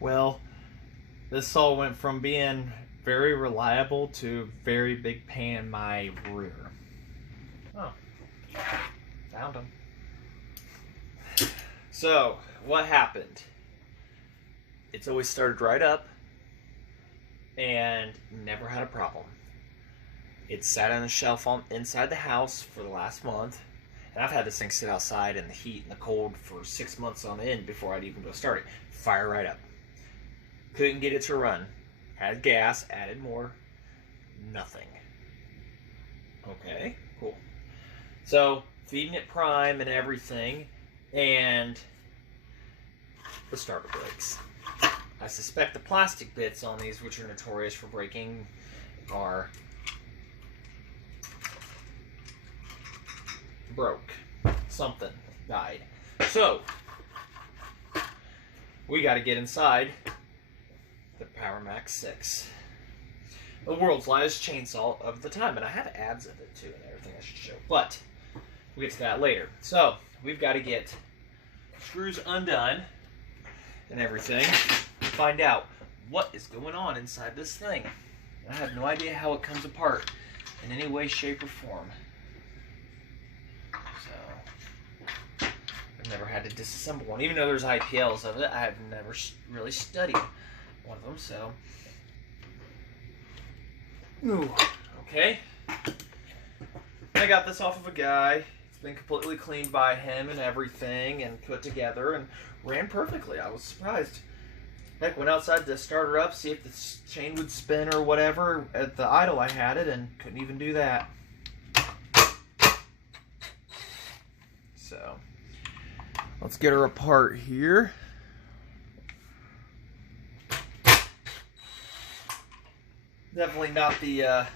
Well, this all went from being very reliable to very big pain in my rear. Oh, found him. So, what happened? It's always started right up and never had a problem. It sat on a shelf inside the house for the last month. And I've had this thing sit outside in the heat and the cold for 6 months on end before I'd even go start it. Fire right up. Couldn't get it to run. Added gas, added more. Nothing. Okay, cool. So, feeding it prime and everything, and the starter breaks. I suspect the plastic bits on these, which are notorious for breaking, are broke. Something died. So, we got to get inside the Power Mac 6. The world's lightest chainsaw of the time. And I have ads of it too and everything I should show. But we'll get to that later. So, we've got to get screws undone and everything and find out what is going on inside this thing. I have no idea how it comes apart in any way, shape, or form. So, I've never had to disassemble one. Even though there's IPLs of it, I have never really studied one of them, so. Ooh, okay. I got this off of a guy. It's been completely cleaned by him and everything and put together and ran perfectly. I was surprised. Heck, went outside to start her up, see if the chain would spin or whatever. At the idle I had it and couldn't even do that. So, let's get her apart here. Definitely not the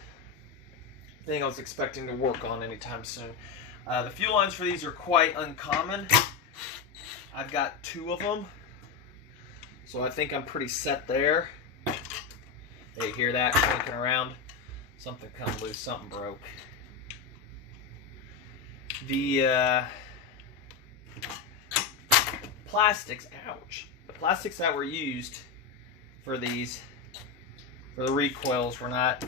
thing I was expecting to work on anytime soon. The fuel lines for these are quite uncommon. I've got 2 of them, so I think I'm pretty set there. Hey, hear that clanking around? Something come loose, something broke. The plastics, ouch. The plastics that were used for these, for the recoils, were not,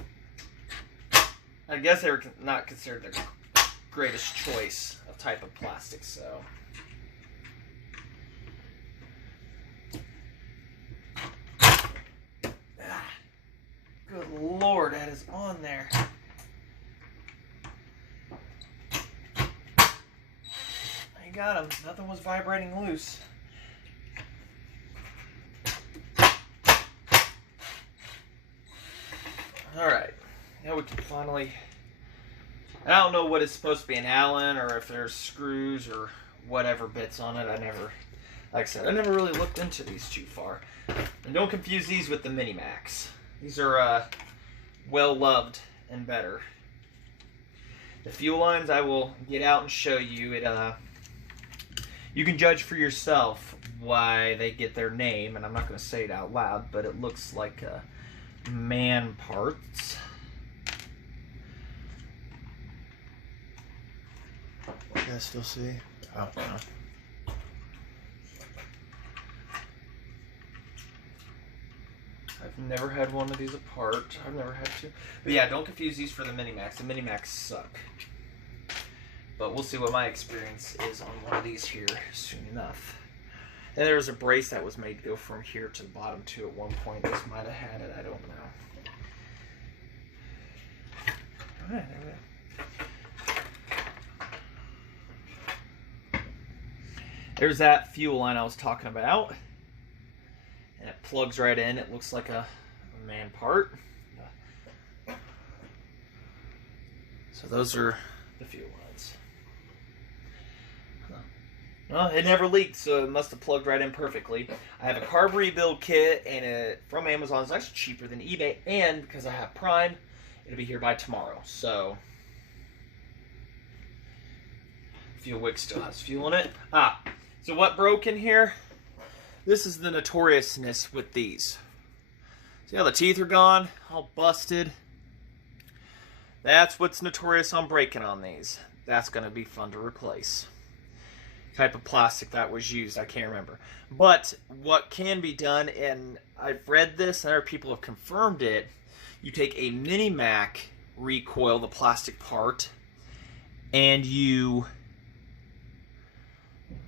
I guess they were not considered the greatest choice of type of plastic, so. Good Lord, that is on there. I got him. Nothing was vibrating loose. Alright, now we can finally, I don't know what it's supposed to be, an Allen, or if there's screws or whatever bits on it. I never, like I said, I never really looked into these too far. And don't confuse these with the Mini Macs. These are well loved and better. The fuel lines I will get out and show you. You can judge for yourself why they get their name, and I'm not going to say it out loud, but it looks like man parts. Can I still see? Oh, no. I've never had one of these apart. I've never had to. But yeah, don't confuse these for the Mini Macs. The Mini Macs suck. But we'll see what my experience is on one of these here soon enough. And there was a brace that was made to go from here to the bottom too at one point. This might have had it. I don't know. Alright, there we go. There's that fuel line I was talking about. And it plugs right in. It looks like a man part. So those are the fuel lines. Well, it never leaked, so it must have plugged right in perfectly. I have a carb rebuild kit, and from Amazon. It's actually cheaper than eBay, and because I have Prime, it'll be here by tomorrow. So, fuel wick still has fuel in it. So what broke in here? This is the notoriousness with these. See how the teeth are gone? All busted. That's what's notorious on breaking on these. That's going to be fun to replace. type of plastic that was used. I can't remember. But what can be done, and I've read this and other people have confirmed it, you take a Mini Mac recoil, the plastic part, and you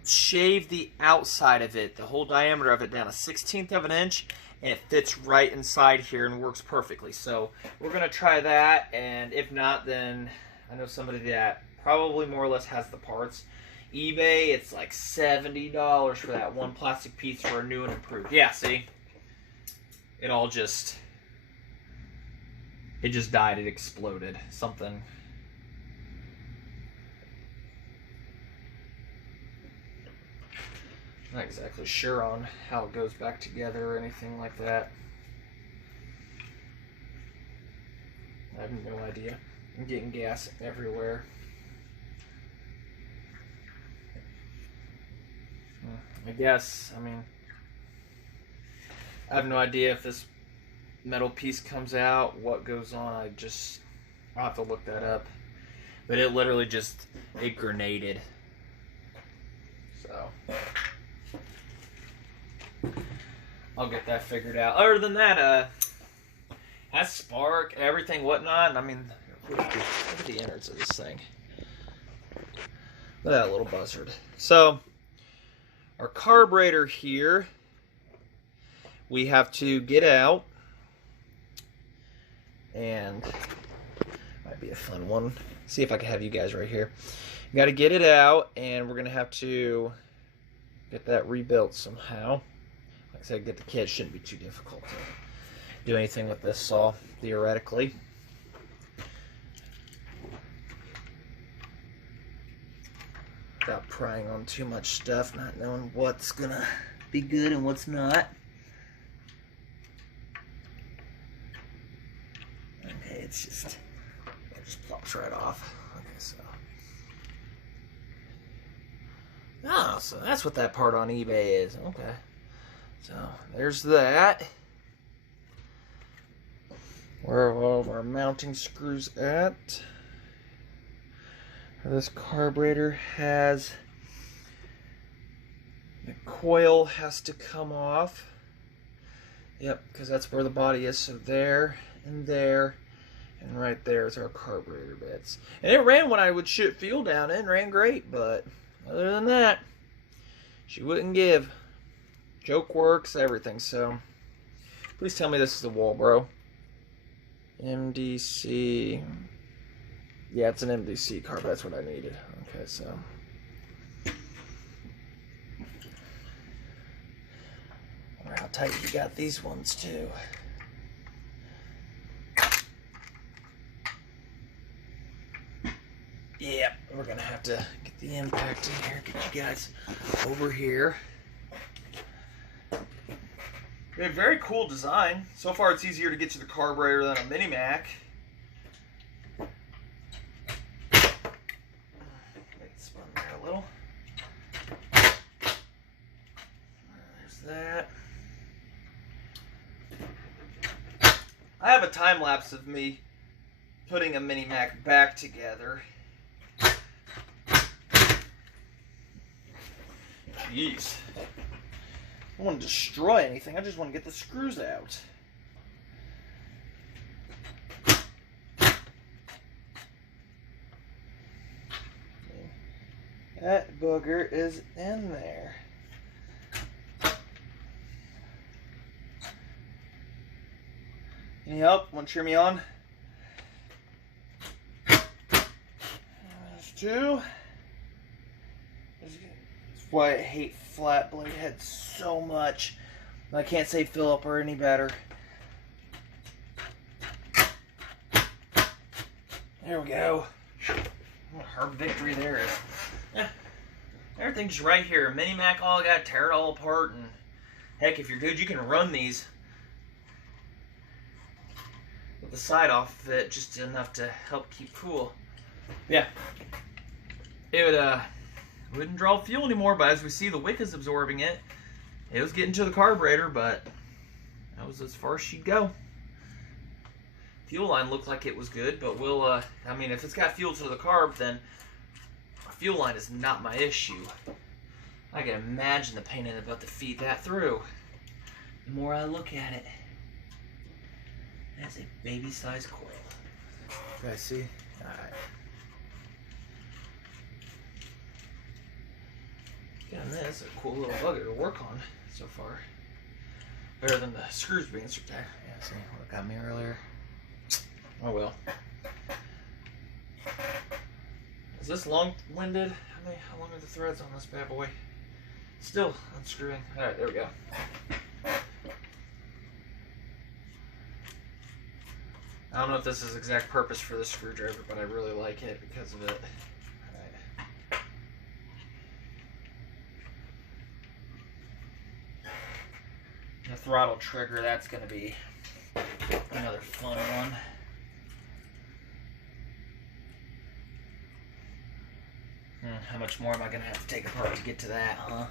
shave the outside of it, the whole diameter of it, down 1/16 of an inch, and it fits right inside here and works perfectly. So we're going to try that, and if not, then I know somebody that probably more or less has the parts. eBay, it's like $70 for that one plastic piece for a new and improved. Yeah, see? It all just... It just died. It exploded. Something. Not exactly sure on how it goes back together or anything like that. I have no idea. I'm getting gas everywhere. I guess, I mean, I have no idea if this metal piece comes out, what goes on. I'll have to look that up. But it literally just, it grenaded. So, I'll get that figured out. Other than that, has spark, everything, whatnot. I mean, look at the innards of this thing. Look at that little buzzard. So, our carburetor here, we have to get out, and might be a fun one. See if I can have you guys right here. You got to get it out, and we're gonna have to get that rebuilt somehow. Like I said, get the kit. Shouldn't be too difficult to do anything with this saw, theoretically. Without prying on too much stuff, not knowing what's gonna be good and what's not. Okay, it just plops right off. Okay, so. Oh, so that's what that part on eBay is. Okay. So, there's that. Where are all of our mounting screws at? This carburetor has, the coil has to come off. Yep, because that's where the body is. So there, and right there is our carburetor bits. And it ran when I would shoot fuel down in, ran great, but other than that, she wouldn't give. Joke works, everything. So please tell me this is the wall, bro. MDC. Yeah, it's an MDC carb. That's what I needed. Okay, so. I wonder how tight you got these ones, too. Yep, we're going to have to get the impact in here. Get you guys over here. A very cool design. So far, it's easier to get to the carburetor than a Mini Mac. Spun there a little. There's that. I have a time lapse of me putting a Mini Mac back together. Jeez. I don't want to destroy anything. I just want to get the screws out. That booger is in there. Any help? Want to cheer me on? There's two. That's why I hate flat blade heads so much. I can't say Philip or any better. There we go. What a hard victory there is. Yeah. Everything's right here. Mini Mac, all I got, tear it all apart, and heck, if you're good, you can run these with the side off of it, just enough to help keep cool. Yeah, it wouldn't draw fuel anymore, but as we see, the wick is absorbing it. It was getting to the carburetor, but that was as far as she'd go. Fuel line looked like it was good, but we'll, I mean, if it's got fuel to the carb, then fuel line is not my issue. I can imagine the pain in the butt to feed that through. The more I look at it, that's a baby-sized coil. You guys see? All right. Again, this is a cool little bugger to work on so far. Better than the screws being stripped there. Yeah, see what got me earlier. Oh well. Is this long-winded? How long are the threads on this bad boy? Still unscrewing. Alright, there we go. I don't know if this is exact purpose for the screwdriver, but I really like it because of it. Alright. The throttle trigger, that's going to be another fun one. How much more am I going to have to take apart to get to that, huh?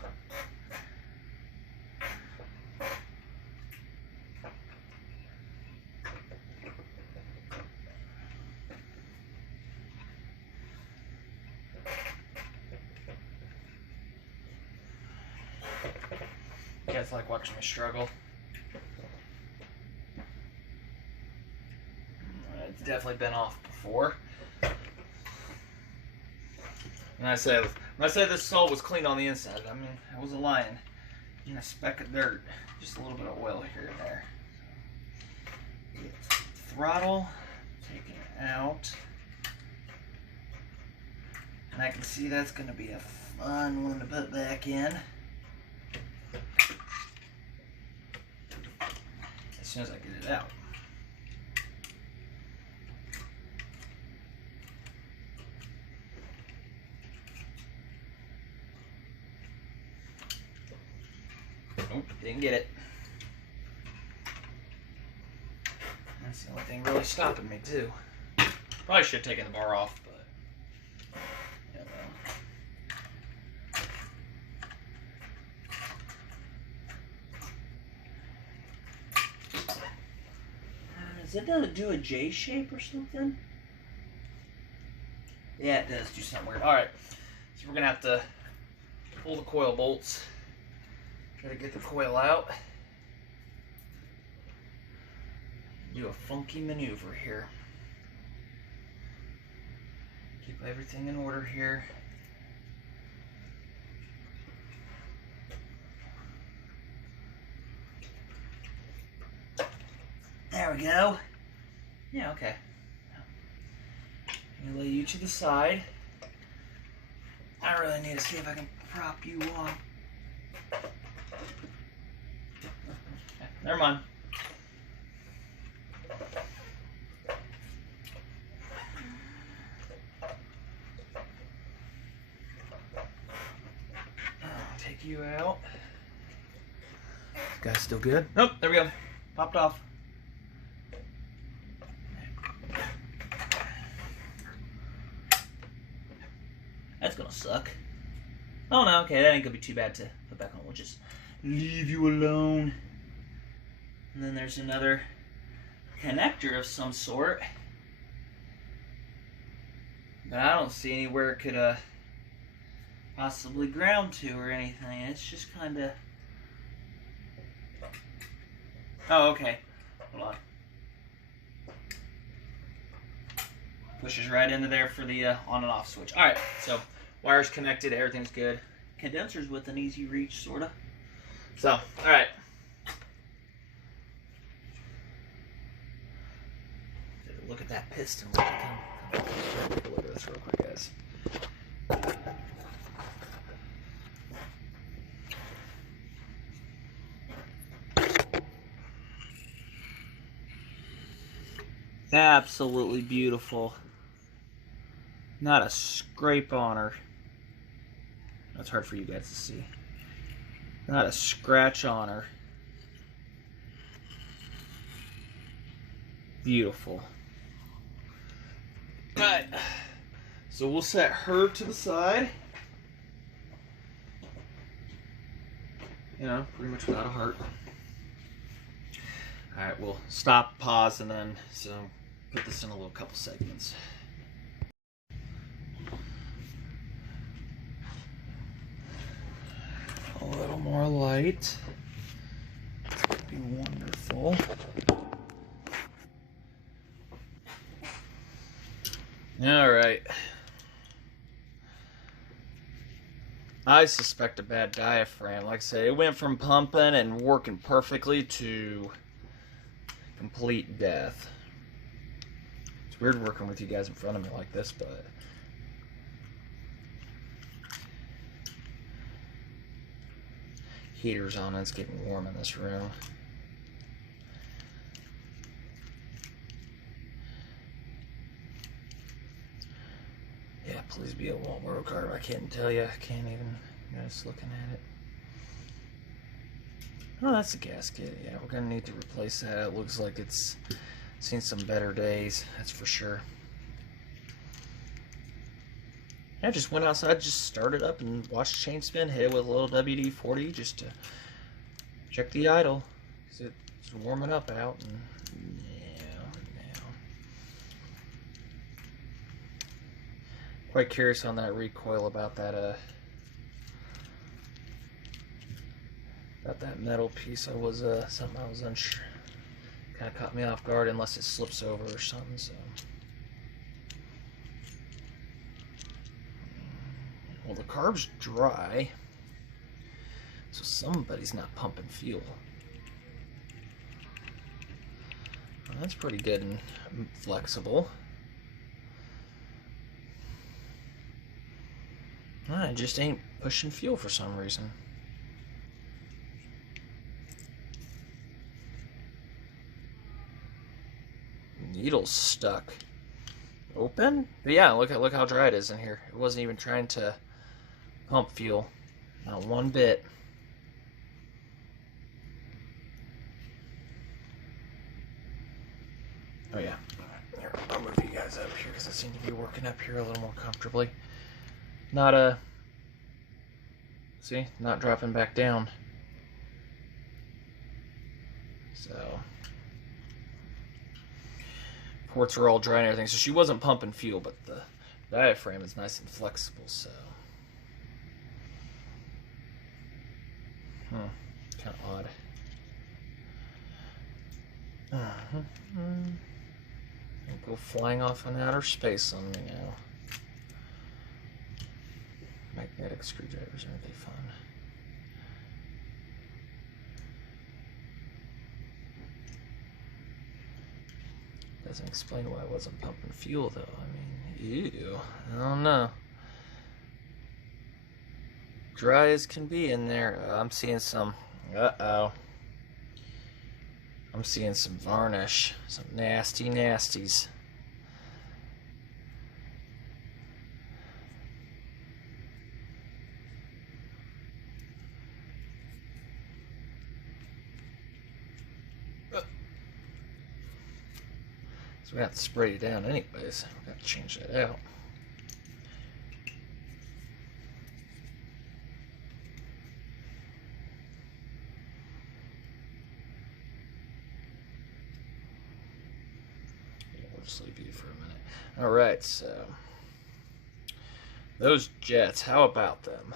You guys like watching me struggle? It's definitely been off before. When I say this sole was clean on the inside, I mean, I wasn't lying. And a speck of dirt, just a little bit of oil here and there. Get the throttle taken out, and I can see that's going to be a fun one to put back in. As soon as I get it out. Nope, didn't get it. That's the only thing really stopping me too. Probably should have taken the bar off, but yeah, well. Does it do a J shape or something? Yeah, it does do something weird. Alright, so we're gonna have to pull the coil bolts. Try to get the coil out. Do a funky maneuver here. Keep everything in order here. There we go. Yeah, okay. I'm gonna lay you to the side. I really need to see if I can prop you off. Never mind. Take you out. This guy's still good. Nope, there we go. Popped off. That's gonna suck. Oh no, okay, that ain't gonna be too bad to put back on. We'll just leave you alone. And then there's another connector of some sort. But I don't see anywhere it could possibly ground to or anything. It's just kind of... Oh, okay. Hold on. Pushes right into there for the on and off switch. Alright, so wire's connected, everything's good. Condenser's with an easy reach, sort of. So, alright. Look at that piston. Take a look at this real quick, guys. Absolutely beautiful. Not a scrape on her. That's hard for you guys to see. Not a scratch on her. Beautiful. Alright, so we'll set her to the side. You know, pretty much without a heart. Alright, we'll stop, pause, and then put this in a little couple segments. A little more light. That'd be wonderful. All right. I suspect a bad diaphragm. Like I say, it went from pumping and working perfectly to complete death. It's weird working with you guys in front of me like this, but heater's on and it's getting warm in this room. Yeah, please be a Walmart carb. I can't tell you. I can't even. Just looking at it. Oh, that's a gasket. Yeah, we're gonna need to replace that. It looks like it's seen some better days. That's for sure. I just went outside, just started up and watched the chain spin. Hit it with a little WD-40 just to check the idle. Cause it's warming up out. And quite curious on that recoil about that metal piece. I was something I was unsure. Kind of caught me off guard unless it slips over or something. So, well, the carb's dry, so somebody's not pumping fuel. Well, that's pretty good and flexible. I just ain't pushing fuel for some reason. Needle's stuck. Open? But yeah, look how dry it is in here. It wasn't even trying to pump fuel. Not one bit. Oh yeah. Here, I'll move you guys up here because I seem to be working up here a little more comfortably. Not see, not dropping back down. So ports are all dry and everything. So she wasn't pumping fuel, but the diaphragm is nice and flexible. So, kind of odd. Go flying off in outer space on me now. Magnetic screwdrivers, aren't they fun? Doesn't explain why I wasn't pumping fuel though. I mean, ew. I don't know. Dry as can be in there. I'm seeing some. I'm seeing some varnish. Some nasty nasties. So we have to spray it down anyways. We have to change that out. Yeah, we'll just leave you for a minute. Alright, so those jets, how about them?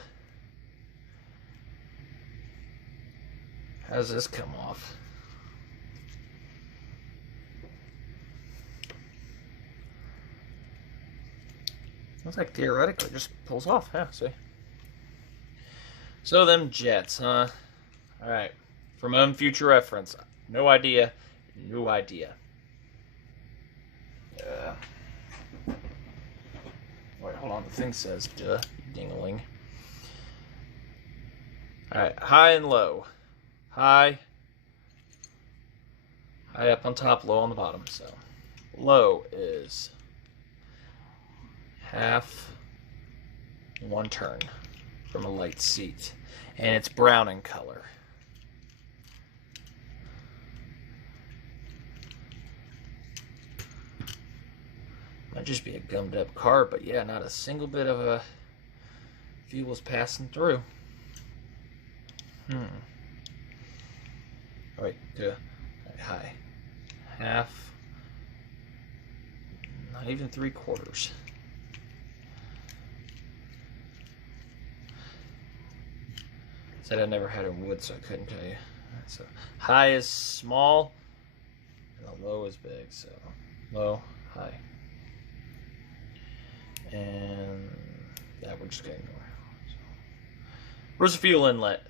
How does this come off? Looks like theoretically it just pulls off. Yeah, see. So them jets, huh? Alright. For my own future reference. No idea. No idea. Wait, hold on. The thing says duh. Ding-a-ling. Alright. High and low. High. High up on top, low on the bottom. So low is half one turn from a light seat, and it's brown in color. Might just be a gummed up car, but yeah, not a single bit of a fuel's passing through. Alright, high. Half, not even 3/4. Said I never had a wood, so I couldn't tell you. So high is small, and the low is big. So low, high, and that we're just gonna ignore. So, where's the fuel inlet?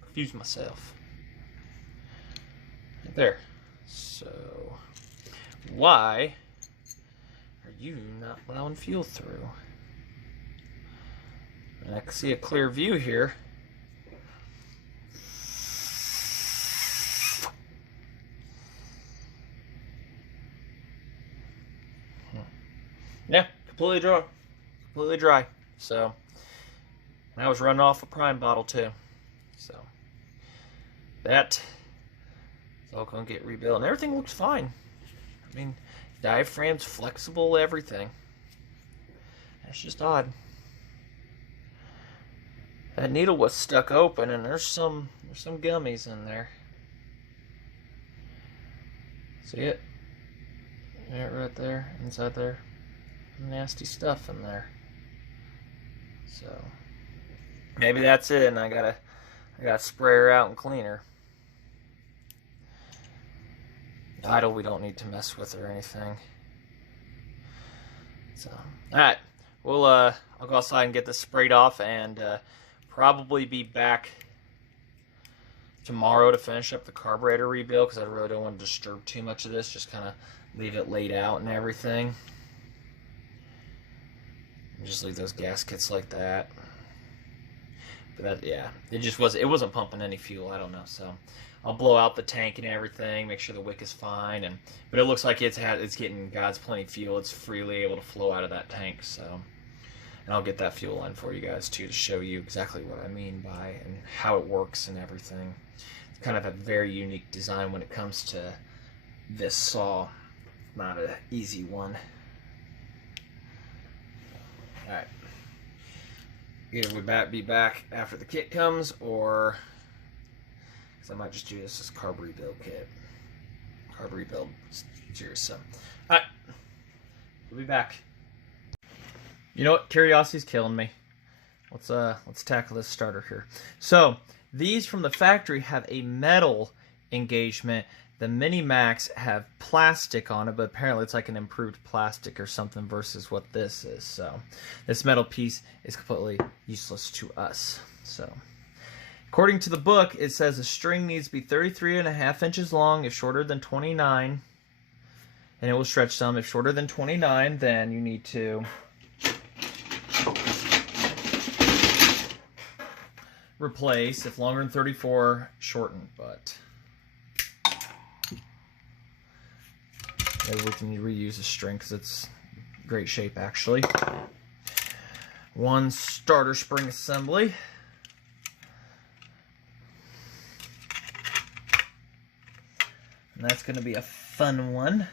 Confused myself. Right there. So why are you not allowing fuel through? And I can see a clear view here. Yeah, completely dry. Completely dry. So, and I was running off a prime bottle too. So, that is all going to get rebuilt. And everything looks fine. I mean, diaphragm's flexible, everything. That's just odd. That needle was stuck open, and there's some gummies in there. See it? Yeah, right there, inside there. Nasty stuff in there. So maybe that's it, and I gotta spray her out and clean her. Idle, we don't need to mess with her or anything. So all right, we'll I'll go outside and get this sprayed off, and probably be back tomorrow to finish up the carburetor rebuild, because I really don't want to disturb too much of this. Just kind of leave it laid out and everything. And just leave those gaskets like that. But that, yeah, it wasn't pumping any fuel. I don't know. So I'll blow out the tank and everything, make sure the wick is fine. But it looks like it's getting God's plenty fuel. It's freely able to flow out of that tank. So. And I'll get that fuel line for you guys too, to show you exactly what I mean by and how it works and everything. It's kind of a very unique design when it comes to this saw. Not an easy one. Alright. Either we be back after the kit comes, or because I might just do this as carb rebuild kit. Carb rebuild series. So alright. We'll be back. You know what? Curiosity's killing me. Let's tackle this starter here. So these from the factory have a metal engagement. The Mini Macs have plastic on it, but apparently it's like an improved plastic or something versus what this is. So this metal piece is completely useless to us. So according to the book, it says the string needs to be 33.5 inches long if shorter than 29, and it will stretch some. If shorter than 29, then you need to replace. If longer than 34, shorten. But maybe we can reuse the string because it's great shape actually. One starter spring assembly. And that's going to be a fun one,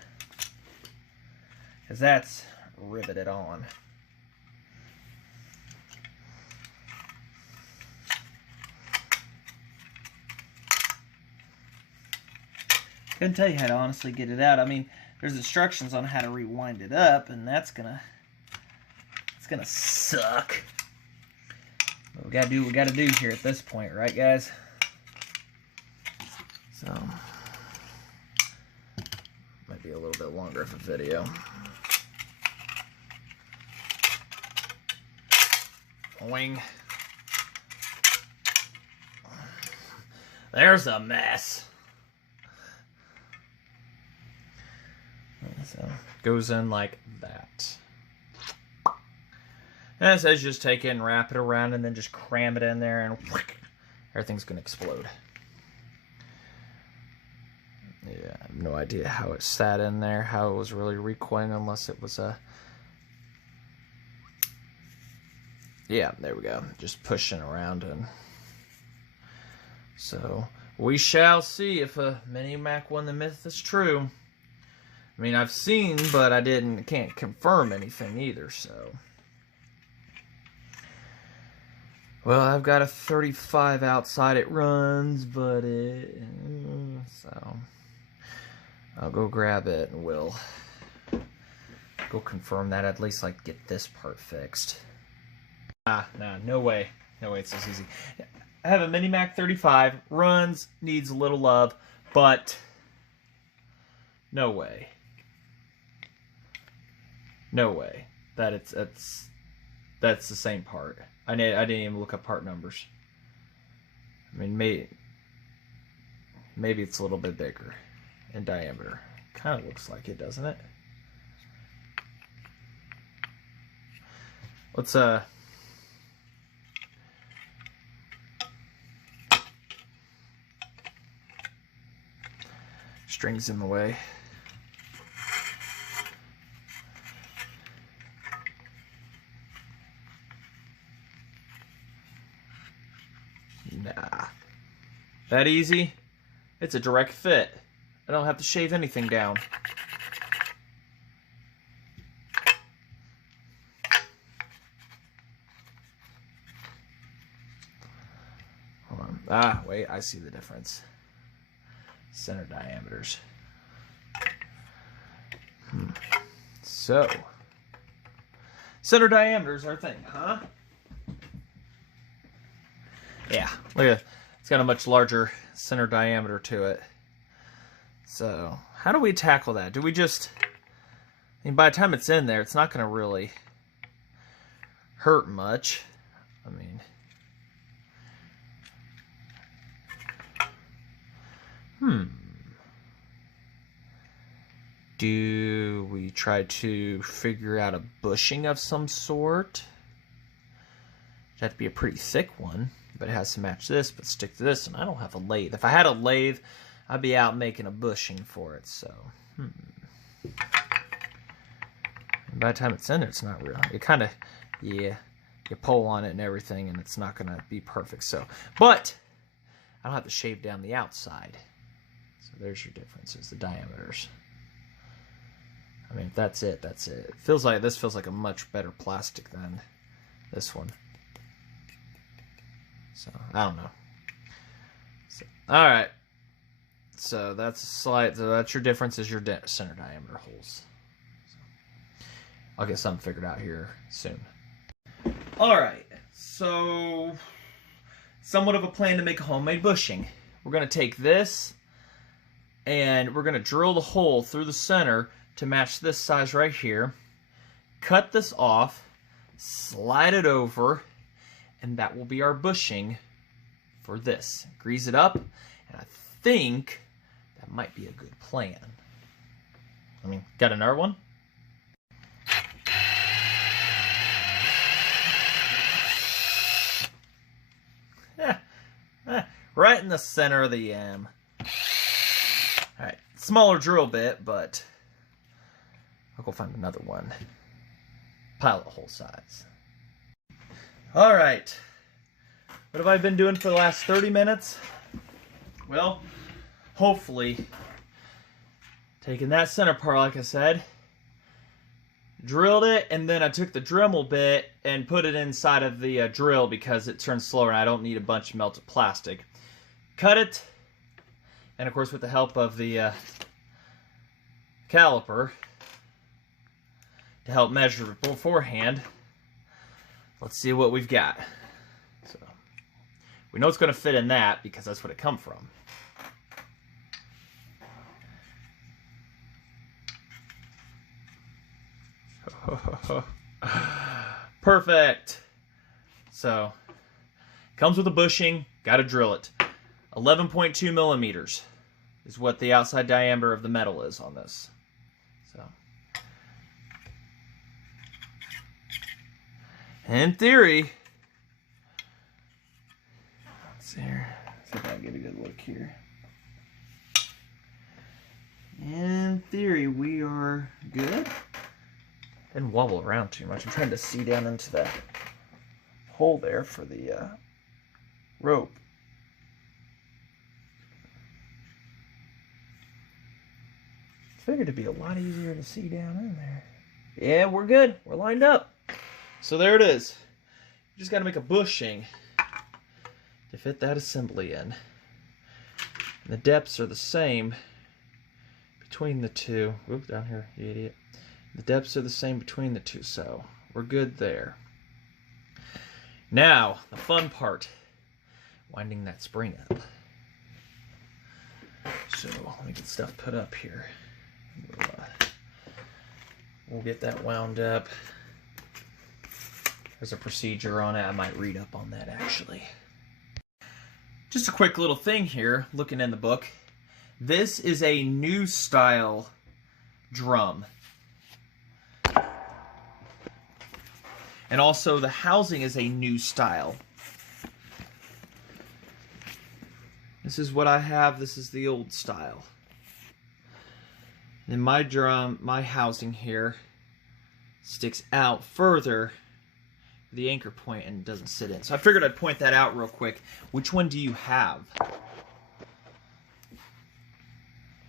because that's riveted on. Couldn't tell you how to honestly get it out. I mean, there's instructions on how to rewind it up, and it's gonna suck. But we gotta do what we gotta do here at this point, right, guys? So might be a little bit longer of a video. Boing. There's a mess. So goes in like that. And it says just take it and wrap it around and then just cram it in there, and whoosh, everything's gonna explode. Yeah, I have no idea how it sat in there, how it was really recoiling, unless it was a... Yeah, there we go. Just pushing around. And so we shall see if a Mini Mac won the myth is true. I mean, I've seen, but I can't confirm anything either, so. Well, I've got a 35 outside it runs, but so I'll go grab it and we'll go confirm that. At least, like, get this part fixed. Nah, no way. No way it's this easy. I have a Mini Mac 35. Runs, needs a little love, but no way. No way that that's the same part. I didn't even look up part numbers. I mean, maybe it's a little bit bigger in diameter. Kind of looks like it, doesn't it? Let's strings in the way. Nah. That easy? It's a direct fit. I don't have to shave anything down. Hold on. Ah, wait, I see the difference. Center diameters. So, center diameters are a thing, huh? Yeah, look at it. It's got a much larger center diameter to it. So, how do we tackle that? Do we just... I mean, by the time it's in there, it's not going to really hurt much. I mean... Do we try to figure out a bushing of some sort? It'd have to be a pretty thick one, but it has to match this, but stick to this, and I don't have a lathe. If I had a lathe, I'd be out making a bushing for it, so... And by the time it's in there, it's not real. It kind of, yeah, you pull on it and everything, and it's not going to be perfect, so... But, I don't have to shave down the outside. So there's your differences, the diameters. I mean, if that's it, that's it. This feels like a much better plastic than this one. So, I don't know. So, alright. So, that's a slight, so that's your difference is your center diameter holes. So, I'll get something figured out here soon. Alright, so, somewhat of a plan to make a homemade bushing. We're going to take this, and we're going to drill the hole through the center to match this size right here. Cut this off, slide it over, and that will be our bushing for this. Grease it up, and I think that might be a good plan. I mean, got another one? Right in the center of the M. Alright, smaller drill bit, but I'll go find another one. Pilot hole size. Alright. What have I been doing for the last 30 minutes? Well, hopefully, taking that center part, like I said, drilled it, and then I took the Dremel bit and put it inside of the drill because it turns slower and I don't need a bunch of melted plastic. Cut it, and of course with the help of the caliper to help measure beforehand, let's see what we've got. So we know it's going to fit in that because that's what it come from. Perfect. So comes with a bushing, got to drill it. 11.2 millimeters is what the outside diameter of the metal is on this. So, in theory, let's see here. See if I can get a good look here. In theory, we are good. Didn't wobble around too much. I'm trying to see down into that hole there for the rope. Figured it'd be a lot easier to see down in there. Yeah, we're good. We're lined up. So there it is. You just got to make a bushing to fit that assembly in. And the depths are the same between the two. Oop, down here, you idiot. The depths are the same between the two, so we're good there. Now, the fun part, winding that spring up. So let me get stuff put up here. We'll get that wound up. There's a procedure on it. I might read up on that actually. Just a quick little thing here, looking in the book. This is a new style drum. And also the housing is a new style. This is what I have. This is the old style. And my drum, my housing here sticks out further the anchor point and doesn't sit in. So I figured I'd point that out real quick. Which one do you have?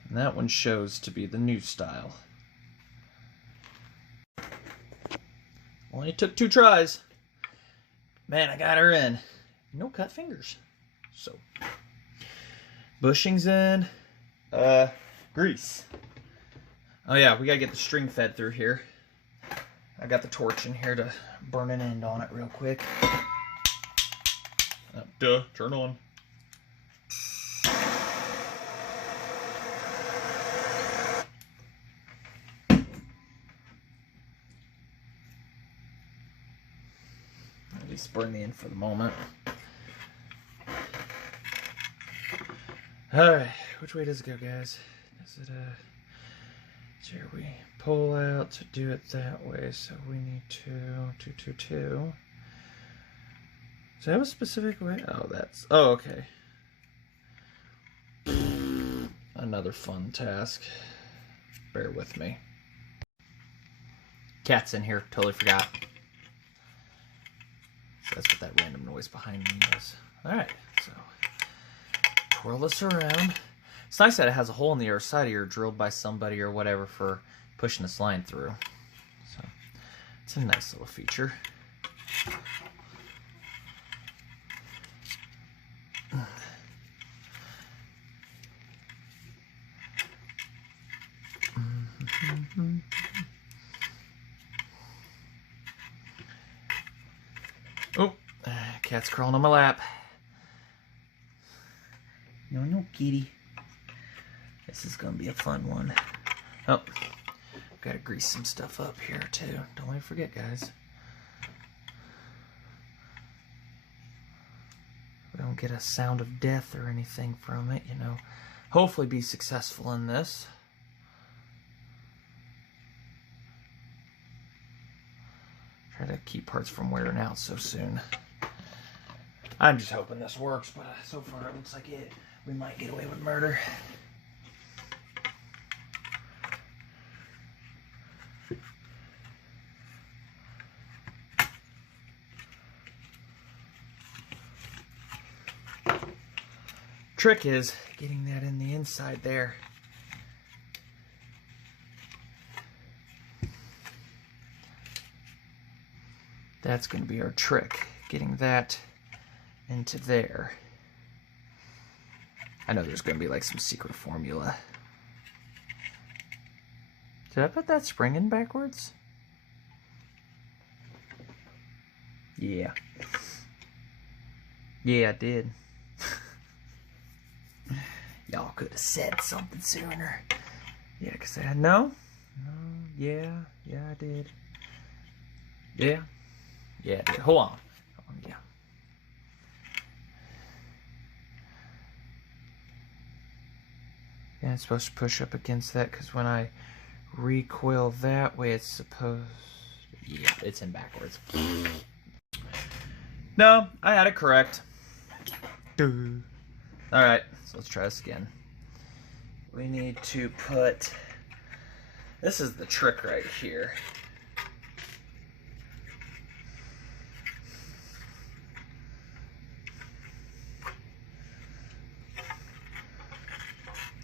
And that one shows to be the new style. Only took 2 tries. Man, I got her in. No cut fingers. So, bushings in. Grease. Oh yeah, we gotta get the string fed through here. I got the torch in here to burn an end on it real quick. Duh, turn on. At least burn the end for the moment. Alright, which way does it go, guys? Is it here we pull out to do it that way, so we need to Does that have a specific way? Oh, okay. Another fun task. Bear with me. Cat's in here, totally forgot. That's what that random noise behind me is. Alright, so twirl this around. It's nice that it has a hole in the other side here drilled by somebody or whatever for pushing this line through. So it's a nice little feature. Oh, cat's crawling on my lap. No, kitty. This is gonna be a fun one. Oh, gotta grease some stuff up here too. Don't let me forget, guys. We don't get a sound of death or anything from it, you know. Hopefully be successful in this. Try to keep parts from wearing out so soon. I'm just hoping this works, but so far it looks like we might get away with murder. Trick is getting that in the inside there. That's going to be our trick, getting that into there. I know there's going to be like some secret formula. Did I put that spring in backwards? Yeah. Yeah, I did. Y'all could have said something sooner. Yeah, because I had no. Yeah, I did. Yeah, I did. Hold on. Yeah. Yeah, it's supposed to push up against that because when I recoil that way, it's supposed. Yeah, it's in backwards. No, I had it correct. Alright, so let's try this again. We need to put, this is the trick right here.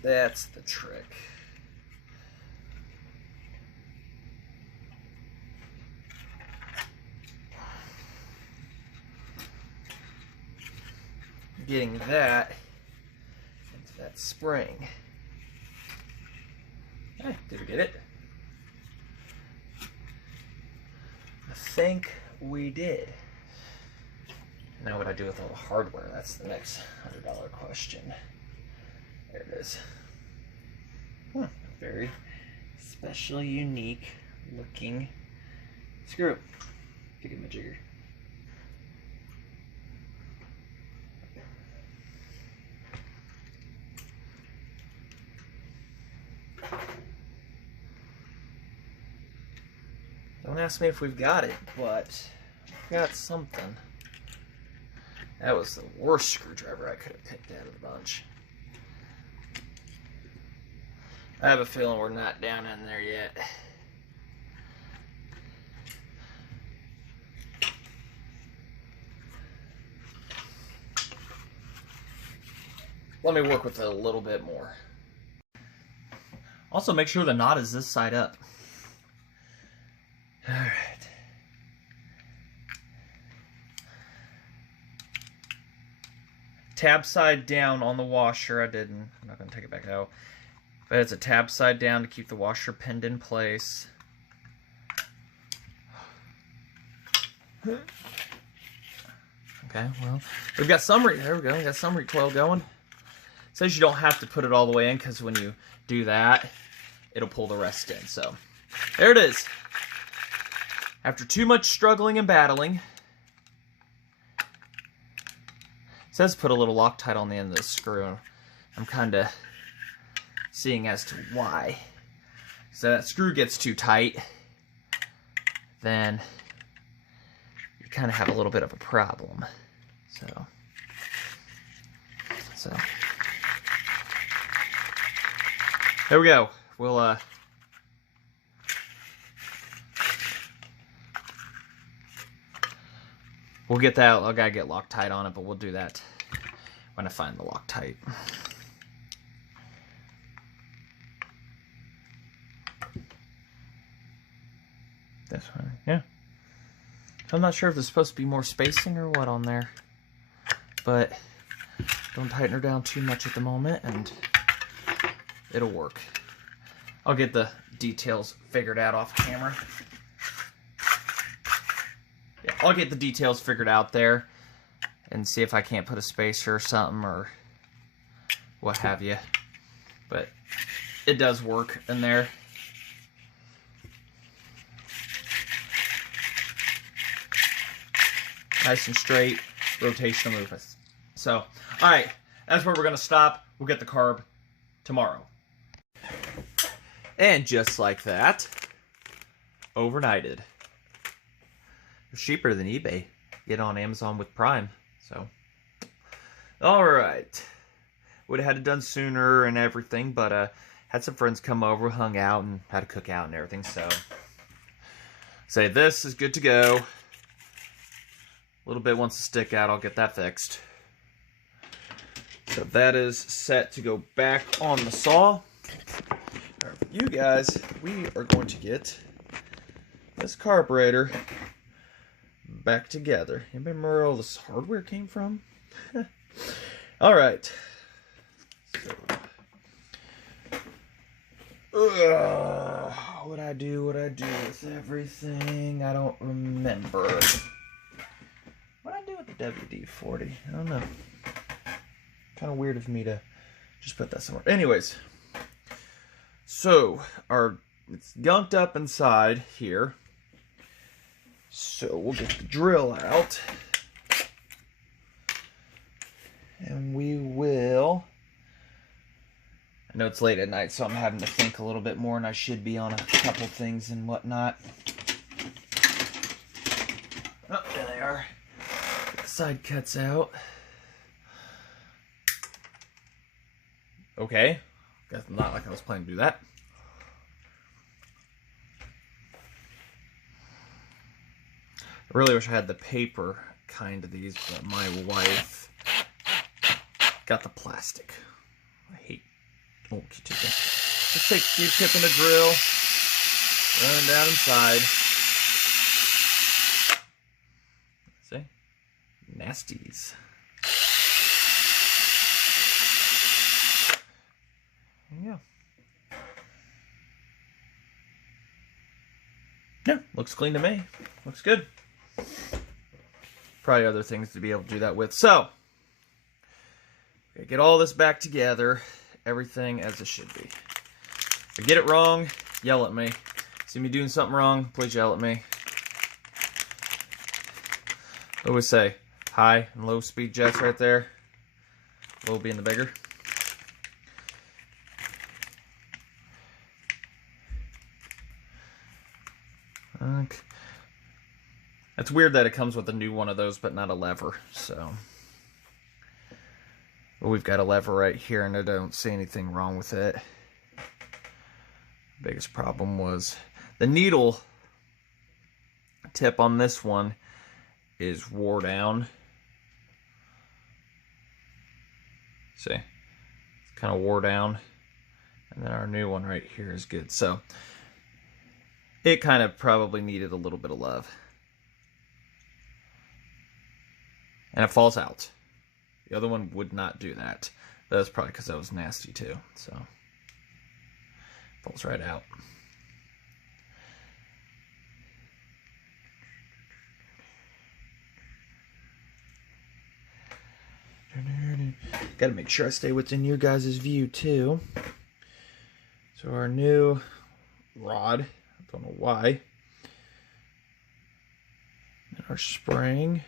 That's the trick. Getting that into that spring. Hey, did we get it? I think we did. Now what I do with all the hardware, that's the next $100 question. There it is. Very special, unique looking screw. Pick my jigger. Don't ask me if we've got it, but we've got something. That was the worst screwdriver I could have picked out of the bunch. I have a feeling we're not down in there yet. Let me work with it a little bit more. Also, make sure the knot is this side up. All right. Tab side down on the washer. I'm not going to take it back out. But it's a tab side down to keep the washer pinned in place. Okay, well, we've got some, there we go, we got some recoil going. It says you don't have to put it all the way in because when you do that, it'll pull the rest in. So, there it is. After too much struggling and battling, it says put a little Loctite on the end of the screw. I'm kind of seeing as to why. So that screw gets too tight, then you kind of have a little bit of a problem. So there we go. We'll get that. I gotta get Loctite on it, but we'll do that when I find the Loctite. This one, yeah. I'm not sure if there's supposed to be more spacing or what on there, but don't tighten her down too much at the moment and it'll work. I'll get the details figured out off camera. Yeah, I'll get the details figured out there and see if I can't put a spacer or something or what have you. But it does work in there. Nice and straight, rotational movements. So, alright, that's where we're going to stop. We'll get the carb tomorrow. And just like that, overnighted. It's cheaper than eBay. Get on Amazon with Prime. So, alright. Would have had it done sooner and everything, but had some friends come over, hung out, and had a cookout and everything. So, say this is good to go. A little bit wants to stick out, I'll get that fixed. So that is set to go back on the saw. For you guys, we are going to get this carburetor back together. Anybody remember where all this hardware came from? Alright. So, what'd I do with everything? I don't remember. What'd I do with the WD-40? I don't know. Kind of weird of me to just put that somewhere. Anyways, so it's gunked up inside here. So we'll get the drill out. And we will... I know it's late at night, so I'm having to think a little bit more, and I should be on a couple things and whatnot. Oh, there they are. Get the side cuts out. Okay. Guess not like I was planning to do that. I really wish I had the paper kind of these, but my wife got the plastic. I hate old Q-tip. Just take Q-tip and a drill, run down inside. See? Nasties. Yeah. Yeah, looks clean to me. Looks good. probably other things to be able to do that with. So, get all this back together, everything as it should be. If I get it wrong, yell at me. See me doing something wrong, please yell at me. I always say high and low speed jets right there. Low being the bigger. Okay. It's weird that it comes with a new one of those, but not a lever. So, but we've got a lever right here, and I don't see anything wrong with it. Biggest problem was the needle tip on this one is wore down. See, it's kind of wore down, and then our new one right here is good. So it kind of probably needed a little bit of love. And it falls out. The other one would not do that. That's probably because that was nasty too. So falls right out. Got to make sure I stay within you guys' view too. So our new rod, I don't know why. And our spring.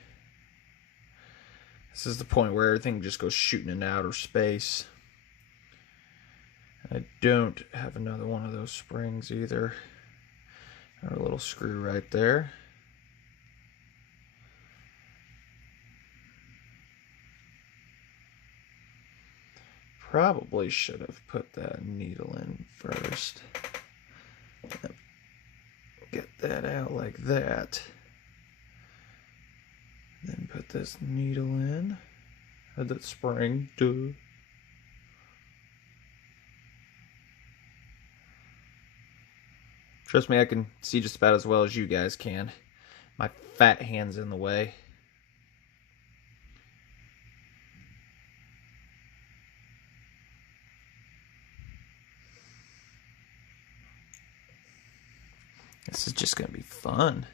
This is the point where everything just goes shooting into outer space. I don't have another one of those springs either. Our little screw right there. Probably should have put that needle in first. Get that out like that. Then put this needle in. Had that spring. Duh. Trust me, I can see just about as well as you guys can. My fat hand's in the way. This is just going to be fun.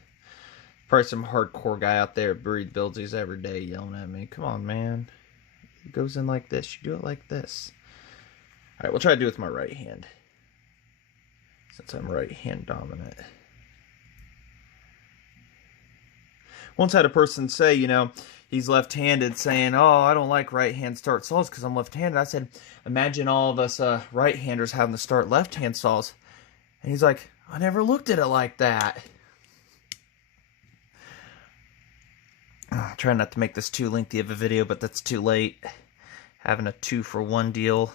Probably some hardcore guy out there builds these every day yelling at me. Come on, man. It goes in like this. You do it like this. Alright, we'll try to do it with my right hand. Since I'm right hand dominant. Once had a person say, you know, he's left-handed saying, oh, I don't like right-hand start saws because I'm left-handed. I said, imagine all of us right-handers having to start left-hand saws. And he's like, I never looked at it like that. Trying not to make this too lengthy of a video, but that's too late. Having a 2-for-1 deal.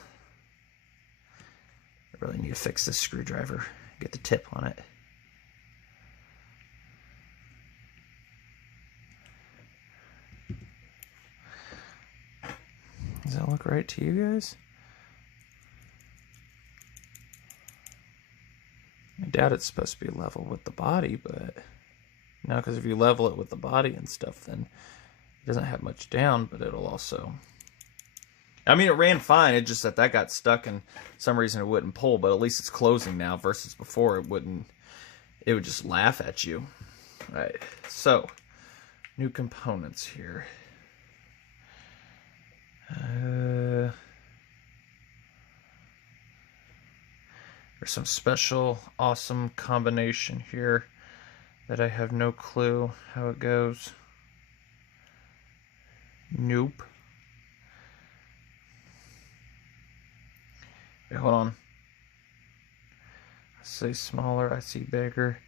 I really need to fix this screwdriver. Get the tip on it. Does that look right to you guys? I doubt it's supposed to be level with the body, but no, because if you level it with the body and stuff, then it doesn't have much down, but it'll also... I mean, it ran fine, it's just that got stuck and some reason it wouldn't pull, but at least it's closing now versus before it wouldn't, it would just laugh at you. All right, so, new components here. There's some special, awesome combination here that I have no clue how it goes. Nope. Wait, hold on. I say smaller, I see bigger.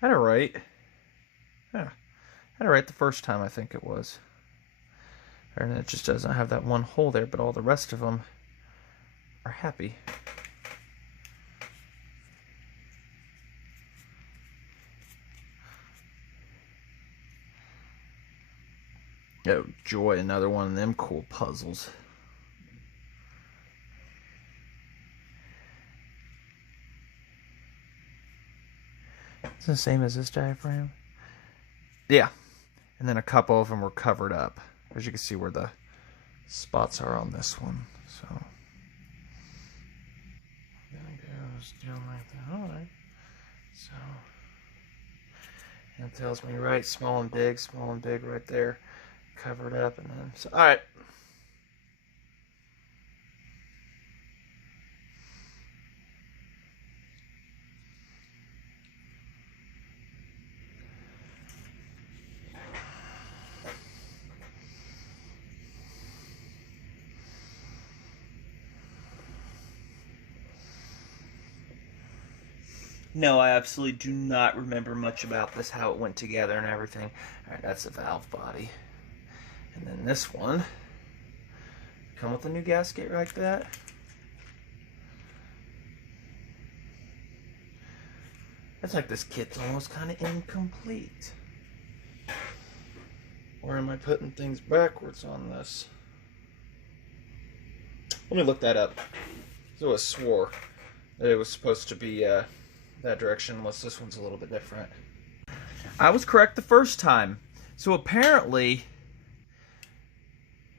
I had it right. Yeah. I had it right the first time, I think it was. And it just doesn't have that one hole there, but all the rest of them are happy. Oh, joy, another one of them cool puzzles. It's the same as this diaphragm. Yeah. And then a couple of them were covered up. As you can see where the spots are on this one. So then it goes down like that. Alright. So It tells me right, small and big right there, covered up, and then so all right. No, I absolutely do not remember much about this, how it went together and everything. All right, that's the valve body. And then this one, come with a new gasket like that. It's like this kit's almost kind of incomplete. Or am I putting things backwards on this? Let me look that up. So I swore that it was supposed to be that direction, unless this one's a little bit different. I was correct the first time. So apparently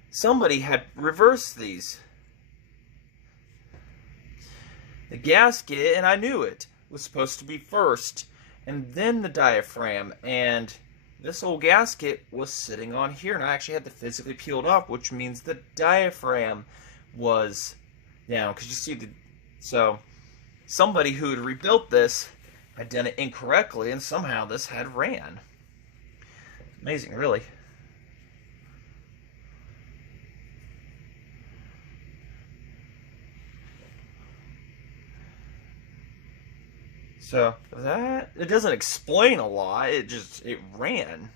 somebody had reversed these. The gasket, and I knew it, was supposed to be first, and then the diaphragm, and this old gasket was sitting on here, and I actually had to physically peel it off, which means the diaphragm was down, because you see so somebody who had rebuilt this had done it incorrectly, and somehow this had ran. Amazing, really. So that, it doesn't explain a lot, it ran.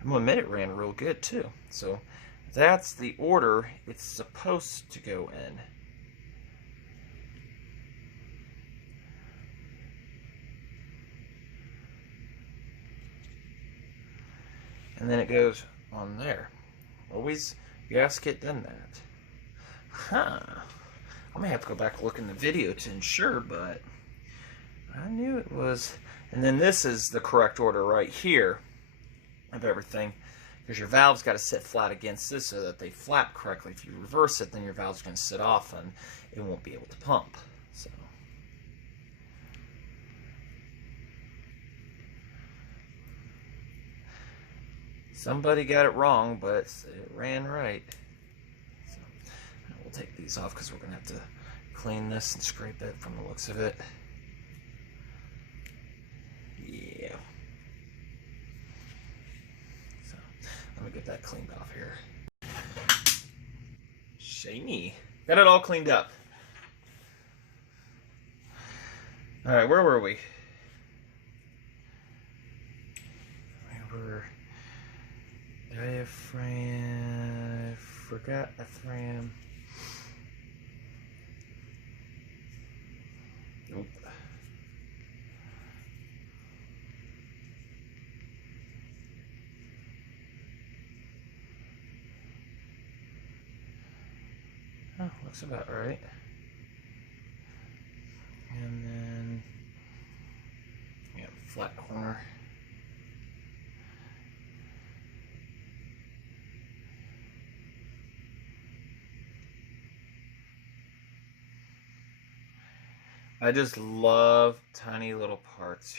I'm gonna admit it ran real good too. So that's the order it's supposed to go in. And then it goes on there. Always gasket done that. Huh. I may have to go back and look in the video to ensure, but I knew it was. And then this is the correct order right here of everything, because your valve's got to sit flat against this so that they flap correctly. If you reverse it, then your valve's going to sit off and it won't be able to pump. So somebody got it wrong, but it ran right. So we'll take these off because we're going to have to clean this and scrape it from the looks of it. Yeah. So let me get that cleaned off here. Shiny. Got it all cleaned up. Alright, where were we? We were diaphragm. I forgot diaphragm. Nope. Oh, looks about right. And then, yeah, flat corner. I just love tiny little parts.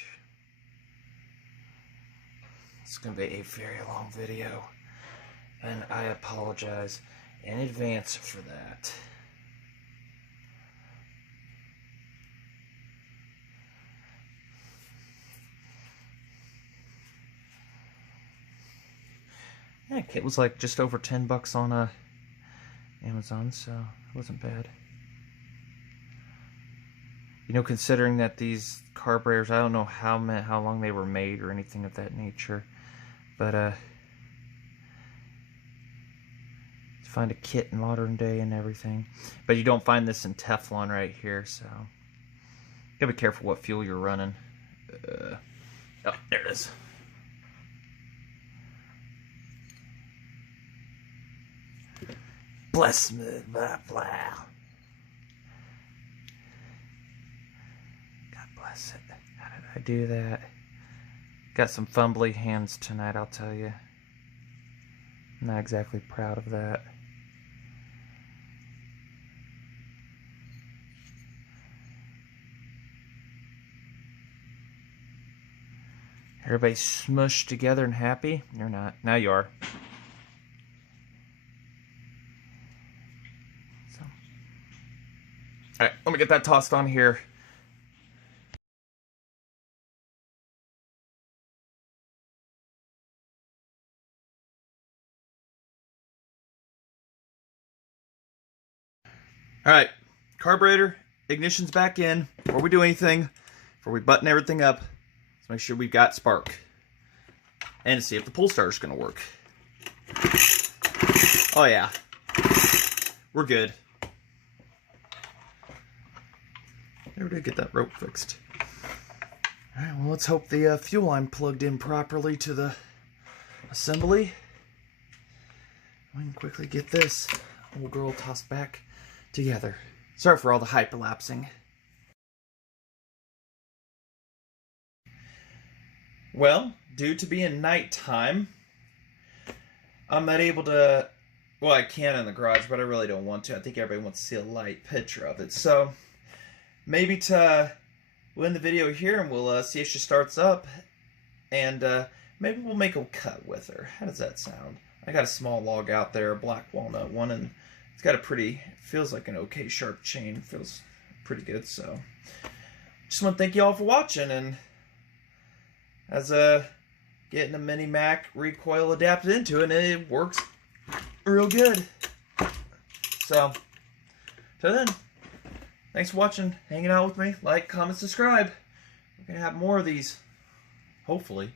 It's going to be a very long video, and I apologize in advance for that. Yeah, it was like just over $10 on Amazon, so it wasn't bad. You know, considering that these carburetors, I don't know how long they were made or anything of that nature, but to find a kit in modern day and everything. But you don't find this in Teflon right here, so you gotta be careful what fuel you're running. Oh, there it is. Bless me, blah, blah. God bless it. How did I do that? Got some fumbly hands tonight, I'll tell you. I'm not exactly proud of that. Everybody smushed together and happy? You're not. Now you are. So. Alright, let me get that tossed on here. Alright, carburetor, ignition's back in. Before we do anything, before we button everything up, let's make sure we've got spark. And see if the pull starter's going to work. Oh yeah, we're good. Never did get that rope fixed. Alright, well let's hope the fuel line plugged in properly to the assembly. We can quickly get this old girl tossed back together. Sorry for all the hyperlapsing. Well, due to being nighttime, I'm not able to, well, I can in the garage, but I really don't want to. I think everybody wants to see a light picture of it. So, maybe we'll end the video here and we'll see if she starts up. And maybe we'll make a cut with her. How does that sound? I got a small log out there, a black walnut one, and it's got a pretty, feels like an okay sharp chain. Feels pretty good, so. Just want to thank you all for watching, and as getting a mini Mac recoil adapted into it, and it works real good. So, till then, thanks for watching, hanging out with me. Like, comment, subscribe. We're going to have more of these, hopefully.